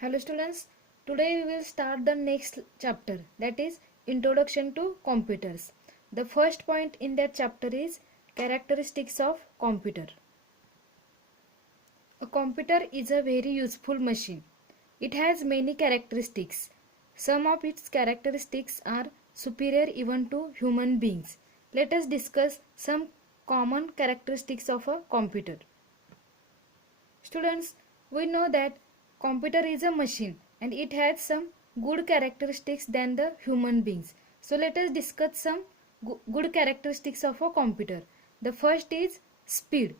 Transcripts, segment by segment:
Hello students, today we will start the next chapter, that is Introduction to Computers. The first point in that chapter is characteristics of computer. A computer is a very useful machine. It has many characteristics. Some of its characteristics are superior even to human beings. Let us discuss some common characteristics of a computer. Students, we know that computer is a machine and it has some good characteristics than the human beings. So let us discuss some good characteristics of a computer. The first is speed.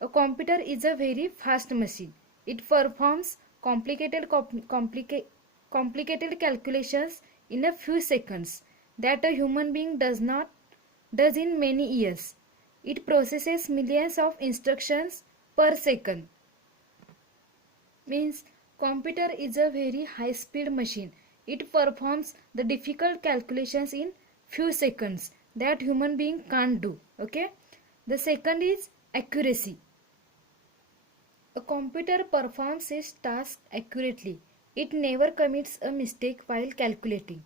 A computer is a very fast machine. It performs complicated calculations in a few seconds that a human being does in many years. It processes millions of instructions per second. Means computer is a very high speed machine. It performs the difficult calculations in few seconds that human being can't do. Okay. The second is accuracy. A computer performs its task accurately. It never commits a mistake while calculating.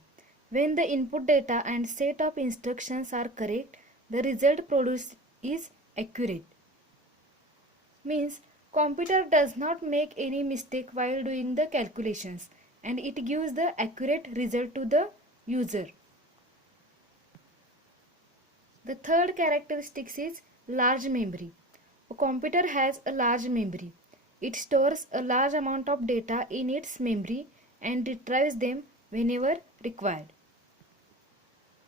When the input data and set of instructions are correct, the result produced is accurate. Means computer does not make any mistake while doing the calculations and it gives the accurate result to the user. The third characteristic is large memory. A computer has a large memory. It stores a large amount of data in its memory and retrieves them whenever required.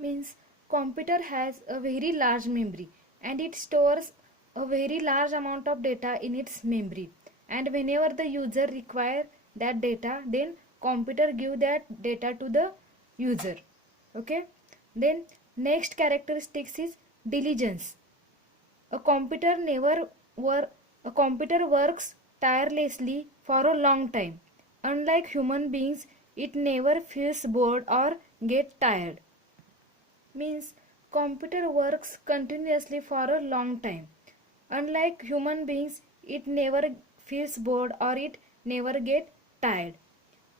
Means computer has a very large memory and it stores a very large amount of data in its memory, and whenever the user require that data, then computer give that data to the user. Okay. Then next characteristics is diligence. A computer works tirelessly for a long time. Unlike human beings, it never feels bored or get tired. Means computer works continuously for a long time. Unlike human beings, it never feels bored or it never get tired.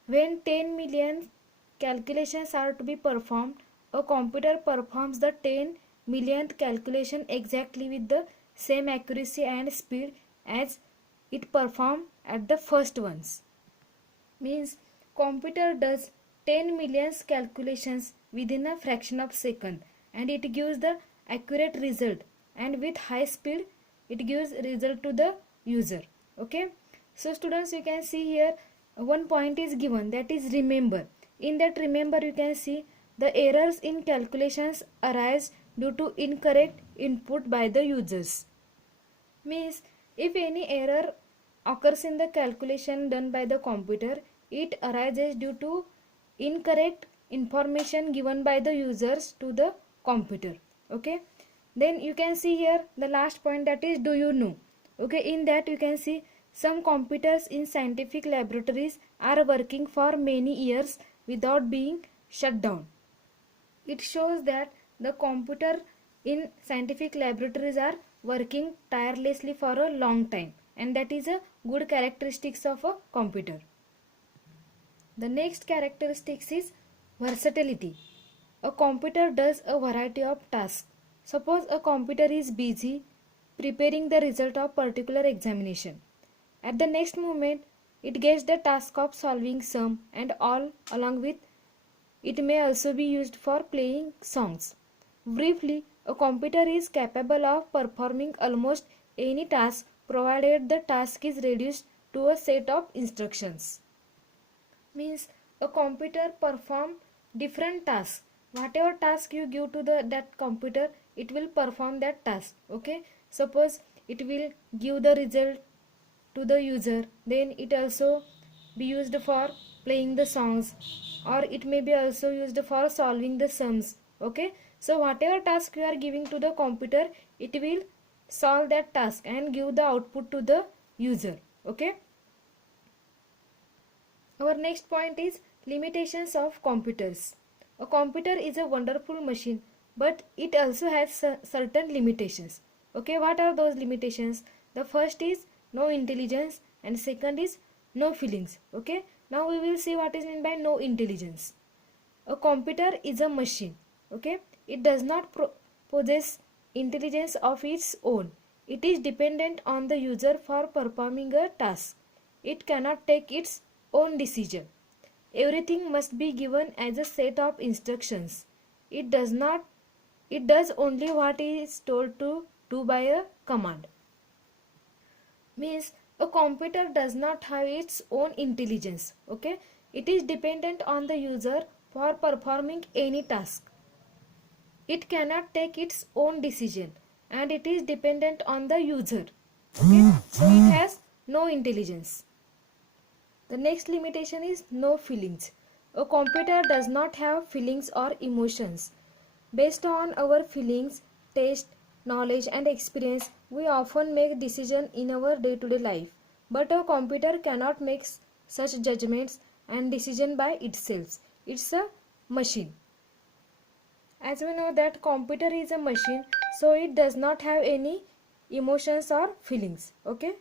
When 10 million calculations are to be performed, a computer performs the 10 millionth calculation exactly with the same accuracy and speed as it performed at the first ones. Means computer does 10 million calculations within a fraction of second and it gives the accurate result, and with high speed it gives result to the user. Okay. So students, you can see here one point is given, that is remember. In that remember you can see the errors in calculations arise due to incorrect input by the users. Means if any error occurs in the calculation done by the computer, it arises due to incorrect information given by the users to the computer. Okay. Then you can see here the last point, that is do you know. Okay. In that you can see some computers in scientific laboratories are working for many years without being shut down. It shows that the computer in scientific laboratories are working tirelessly for a long time, and that is a good characteristics of a computer. The next characteristics is versatility. A computer does a variety of tasks. Suppose a computer is busy preparing the result of particular examination. At the next moment, it gets the task of solving sum and all along with it may also be used for playing songs. Briefly, a computer is capable of performing almost any task provided the task is reduced to a set of instructions. Means a computer perform different tasks. Whatever task you give to that computer, it will perform that task. Okay. Suppose it will give the result to the user, then it also be used for playing the songs, or it may be also used for solving the sums. Okay. So whatever task you are giving to the computer, it will solve that task and give the output to the user. Okay. Our next point is limitations of computers. A computer is a wonderful machine, but it also has certain limitations. Okay, what are those limitations? The first is no intelligence, and second is no feelings. Okay, now we will see what is meant by no intelligence. A computer is a machine. Okay, it does not possess intelligence of its own. It is dependent on the user for performing a task. It cannot take its own decision. Everything must be given as a set of instructions. It does not it does only what it is told to do by a command. Means a computer does not have its own intelligence. Okay, it is dependent on the user for performing any task. It cannot take its own decision and it is dependent on the user. Okay, so it has no intelligence. The next limitation is no feelings. A computer does not have feelings or emotions. Based on our feelings, taste, knowledge and experience, we often make decisions in our day-to-day life. But a computer cannot make such judgments and decisions by itself. It's a machine. As we know that computer is a machine, so it does not have any emotions or feelings. Okay.